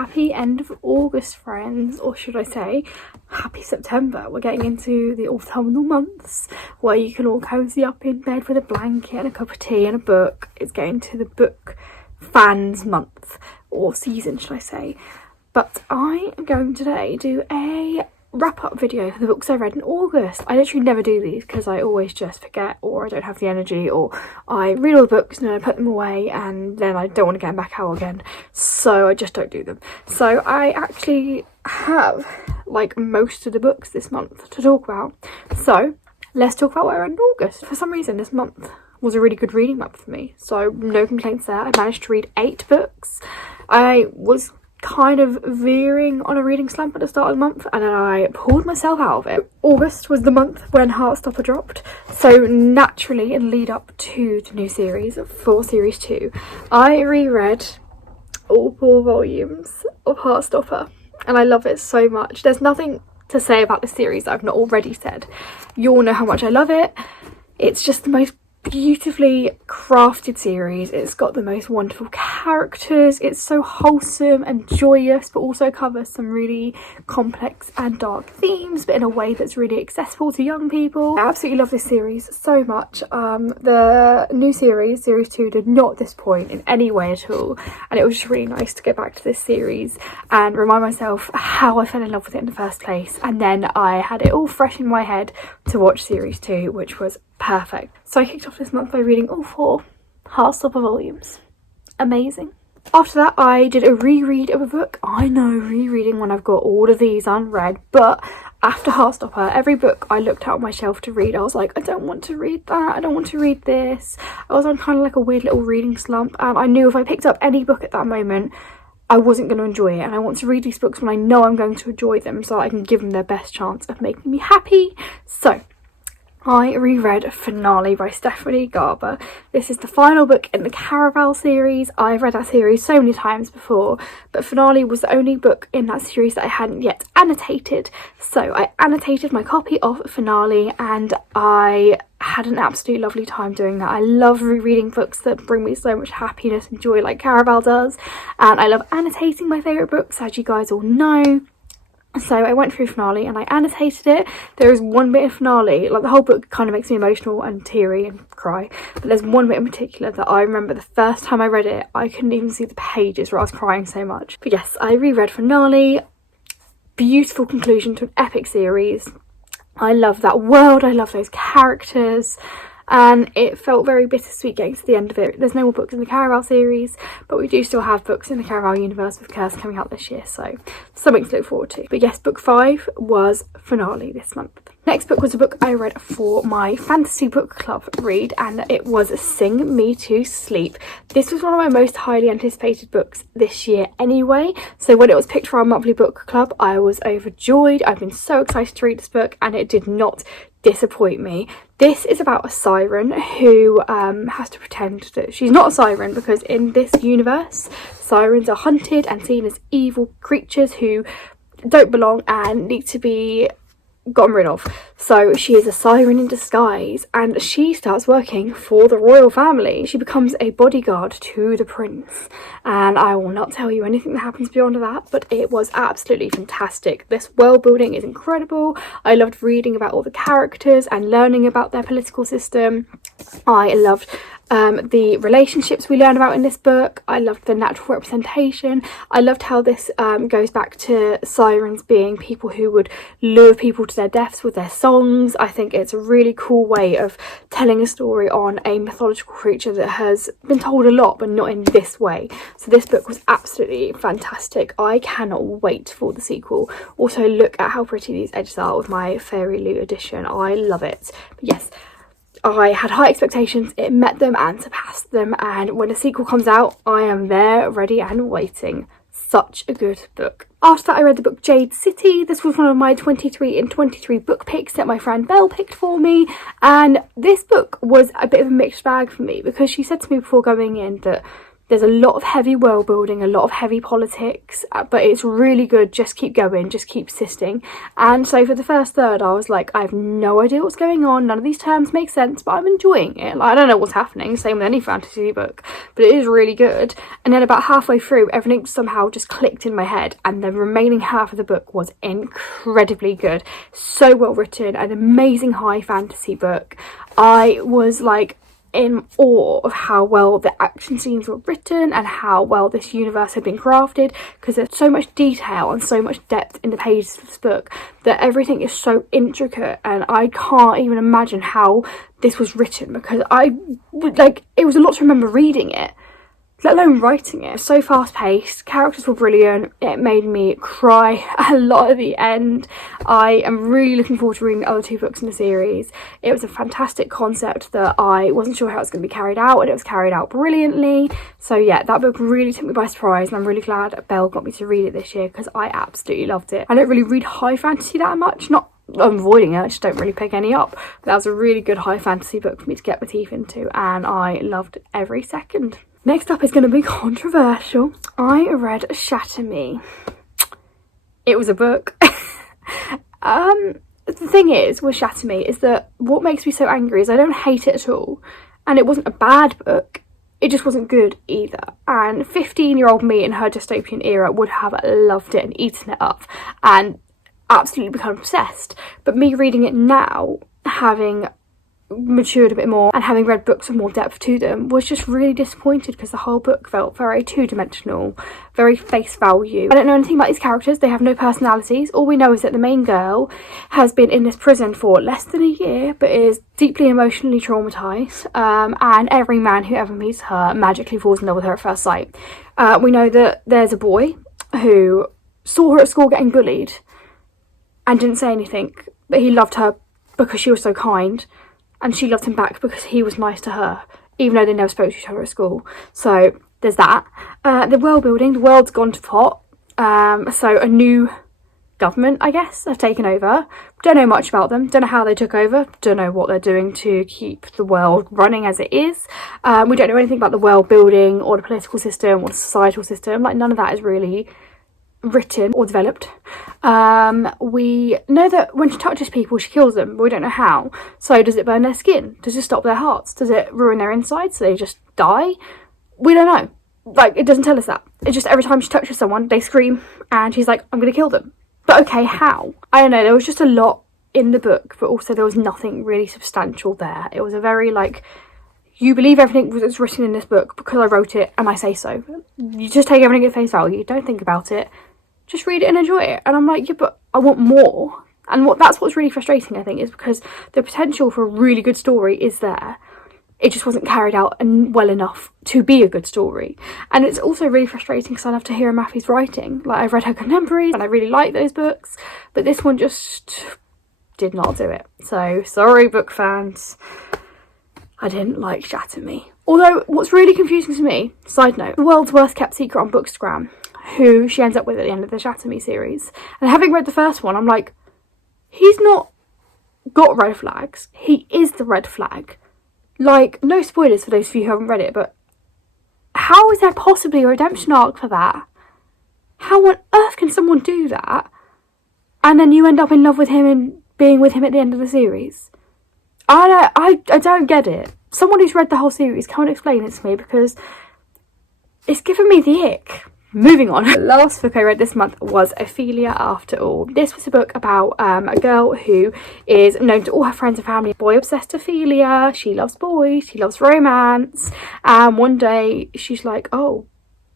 happy end of August, friends, or should I say happy September. We're getting into the autumnal months where you can all cozy up in bed with a blanket and a cup of tea and a book. It's getting to the book fans month, or season should I say. But I am going today do a wrap-up video for the books I read in August. I literally never do these because I always just forget, or I don't have the energy, or I read all the books and then I put them away and then I don't want to get them back out again, so I just don't do them. So I actually have like most of the books this month to talk about, so let's talk about what I read in August. For some reason this month was a really good reading month for me, so no complaints there. I managed to read 8 books. I was kind of veering on a reading slump at the start of the month and then I pulled myself out of it. August was the month when Heartstopper dropped, so naturally in lead up to the new series for series 2 I reread all 4 volumes of Heartstopper and I love it so much. There's nothing to say about the series that I've not already said. You all know how much I love it. It's just the most beautifully crafted series. It's got the most wonderful characters. It's so wholesome and joyous, but also covers some really complex and dark themes, but in a way that's really accessible to young people. I absolutely love this series so much. The new series 2 did not disappoint in any way at all, and it was just really nice to get back to this series and remind myself how I fell in love with it in the first place, and then I had it all fresh in my head to watch series 2, which was perfect. So I kicked off this month by reading all 4 Heartstopper volumes. Amazing. After that I did a reread of a book. I know, rereading when I've got all of these unread, but after Heartstopper, every book I looked at on my shelf to read, I was like, I don't want to read that, I don't want to read this. I was on kind of like a weird little reading slump, and I knew if I picked up any book at that moment I wasn't going to enjoy it, and I want to read these books when I know I'm going to enjoy them so I can give them their best chance of making me happy. So I reread Finale by Stephanie Garber. This is the final book in the Caraval series. I've read that series so many times before, but Finale was the only book in that series that I hadn't yet annotated. So I annotated my copy of Finale and I had an absolutely lovely time doing that. I love rereading books that bring me so much happiness and joy like Caraval does, and I love annotating my favourite books, as you guys all know. So I went through Finale and I annotated it. There is one bit in Finale, like the whole book kind of makes me emotional and teary and cry, but there's one bit in particular that I remember the first time I read it, I couldn't even see the pages where I was crying so much. But yes, I reread Finale. Beautiful conclusion to an epic series. I love that world, I love those characters, and it felt very bittersweet getting to the end of it. There's no more books in the Caraval series, but we do still have books in the Caraval universe with Curse coming out this year, so something to look forward to. But yes, book 5 was Finale this month. Next book was a book I read for my fantasy book club read, and it was Sing Me to Sleep. This was one of my most highly anticipated books this year anyway, so when it was picked for our monthly book club I was overjoyed. I've been so excited to read this book and it did not disappoint me. This is about a siren who has to pretend that she's not a siren, because in this universe sirens are hunted and seen as evil creatures who don't belong and need to be gotten rid of. So she is a siren in disguise and she starts working for the royal family. She becomes a bodyguard to the prince, and I will not tell you anything that happens beyond that, but it was absolutely fantastic. This world building is incredible. I loved reading about all the characters and learning about their political system. I loved the relationships we learn about in this book. I loved the natural representation. I loved how this goes back to sirens being people who would lure people to their deaths with their songs. I think it's a really cool way of telling a story on a mythological creature that has been told a lot but not in this way. So this book was absolutely fantastic. I cannot wait for the sequel. Also, look at how pretty these edges are with my Fairy Loot edition. I love it. But yes, I had high expectations, it met them and surpassed them, and when a sequel comes out I am there, ready and waiting. Such a good book. After that I read the book Jade City. This was one of my 23 in 23 book picks that my friend Belle picked for me, and this book was a bit of a mixed bag for me because she said to me before going in that There's a lot of heavy world building, a lot of heavy politics, but it's really good. Just keep going, just keep persisting. And so for the first third, I was like, I have no idea what's going on. None of these terms make sense, but I'm enjoying it. Like, I don't know what's happening. Same with any fantasy book, but it is really good. And then about halfway through, everything somehow just clicked in my head, and the remaining half of the book was incredibly good. So well written, an amazing high fantasy book. I was like in awe of how well the action scenes were written and how well this universe had been crafted, because there's so much detail and so much depth in the pages of this book that everything is so intricate, and I can't even imagine how this was written, because it was a lot to remember reading it, let alone writing it. So fast paced, characters were brilliant, it made me cry a lot at the end. I am really looking forward to reading the other 2 books in the series. It was a fantastic concept that I wasn't sure how it was going to be carried out, and it was carried out brilliantly. So yeah, that book really took me by surprise, and I'm really glad Belle got me to read it this year, because I absolutely loved it. I don't really read high fantasy that much, not I'm avoiding it, I just don't really pick any up. But that was a really good high fantasy book for me to get my teeth into, and I loved every second. Next up is going to be controversial. I read Shatter Me. It was a book. The thing is with Shatter Me is that what makes me so angry is I don't hate it at all, and it wasn't a bad book, it just wasn't good either. And 15-year-old me in her dystopian era would have loved it and eaten it up and absolutely become obsessed. But me reading it now, having matured a bit more and having read books with more depth to them, was just really disappointed, because the whole book felt very two-dimensional, very face value. I don't know anything about these characters, they have no personalities. All we know is that the main girl has been in this prison for less than a year but is deeply emotionally traumatised, and every man who ever meets her magically falls in love with her at first sight. We know that there's a boy who saw her at school getting bullied and didn't say anything, but he loved her because she was so kind, and she loved him back because he was nice to her, even though they never spoke to each other at school. So there's that. The world building, the world's gone to pot. So a new government, I guess, have taken over. Don't know much about them. Don't know how they took over. Don't know what they're doing to keep the world running as it is. We don't know anything about the world building or the political system or the societal system. Like, none of that is really written or developed. We know that when she touches people she kills them, but we don't know how. So does it burn their skin? Does it stop their hearts? Does it ruin their insides so they just die? We don't know. Like, it doesn't tell us that. It's just every time she touches someone they scream and she's like, I'm gonna kill them. But okay, how? I don't know, there was just a lot in the book, but also there was nothing really substantial there. It was a very like, you believe everything that's written in this book because I wrote it and I say so. You just take everything at face value, don't think about it, just read it and enjoy it. And I'm like, yeah, but I want more. And that's what's really frustrating, I think, is because the potential for a really good story is there. It just wasn't carried out well enough to be a good story. And it's also really frustrating because I love Tahira Mafi's writing. Like, I've read her contemporaries and I really like those books, but this one just did not do it. So sorry, book fans, I didn't like Shatter Me. Although what's really confusing to me, side note, the world's worst kept secret on Bookstagram, who she ends up with at the end of the Shatter Me series. And having read the first one, I'm like, he's not got red flags, he is the red flag. Like, no spoilers for those of you who haven't read it, but how is there possibly a redemption arc for that? How on earth can someone do that? And then you end up in love with him and being with him at the end of the series? I don't get it. Someone who's read the whole series, come and explain it to me, because it's given me the ick. Moving on. The last book I read this month was Ophelia After All. This was a book about a girl who is known to all her friends and family. Boy obsessed Ophelia. She loves boys. She loves romance. And one day she's like, oh,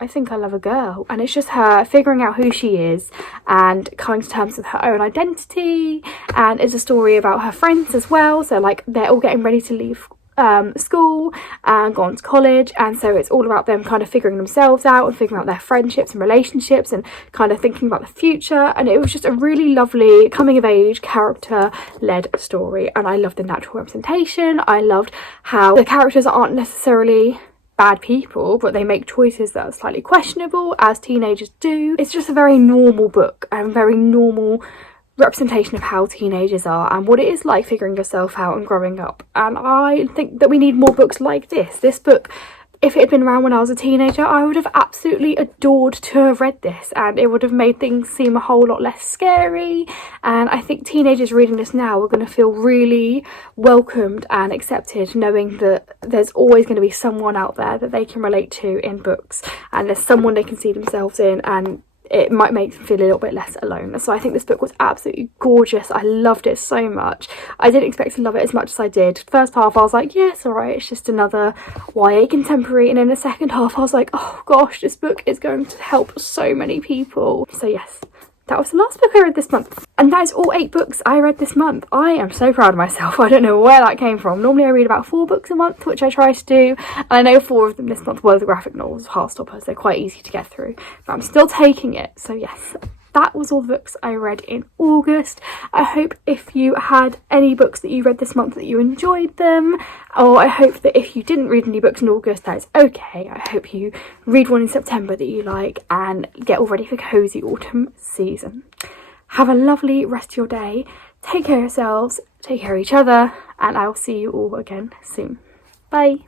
I think I love a girl. And it's just her figuring out who she is and coming to terms with her own identity. And it's a story about her friends as well. So like, they're all getting ready to leave school and gone to college, and so it's all about them kind of figuring themselves out and figuring out their friendships and relationships and kind of thinking about the future. And it was just a really lovely coming of age character led story, and I loved the natural representation. I loved how the characters aren't necessarily bad people, but they make choices that are slightly questionable, as teenagers do. It's just a very normal book and very normal representation of how teenagers are and what it is like figuring yourself out and growing up. And I think that we need more books like this. This book if it had been around when I was a teenager, I would have absolutely adored to have read this, and it would have made things seem a whole lot less scary. And I think teenagers reading this now are going to feel really welcomed and accepted, knowing that there's always going to be someone out there that they can relate to in books, and there's someone they can see themselves in, and it might make them feel a little bit less alone. So I think this book was absolutely gorgeous. I loved it so much. I didn't expect to love it as much as I did. First half I was like, yes, alright, it's just another YA contemporary, and in the second half I was like, oh gosh, this book is going to help so many people. So yes, that was the last book I read this month. And that is all 8 books I read this month. I am so proud of myself. I don't know where that came from. Normally I read about 4 books a month, which I try to do. And I know 4 of them this month were the graphic novels, Heartstoppers. They're quite easy to get through. But I'm still taking it. So yes, that was all the books I read in August. I hope if you had any books that you read this month that you enjoyed them, or I hope that if you didn't read any books in August, that is okay. I hope you read one in September that you like and get all ready for cozy autumn season. Have a lovely rest of your day. Take care of yourselves, take care of each other, and I will see you all again soon. Bye.